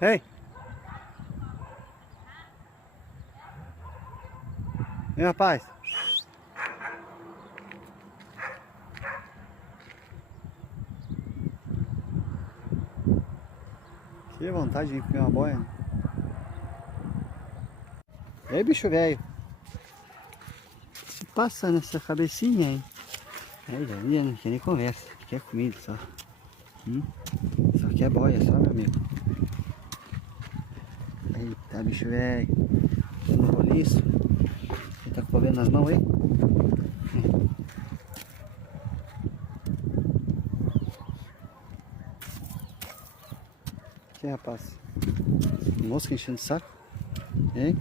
Ei! Vem, rapaz! Que vontade de comer uma boia. Ei, bicho velho! Se passa nessa cabecinha aí. Aí já via, não quer nem conversa. Quer comida só. Só quer boia, só, meu amigo. Eita, bicho velho. No roliço. Ele tá com o problema nas mãos aí? Que rapaz? Mosca enchendo o saco? Hein?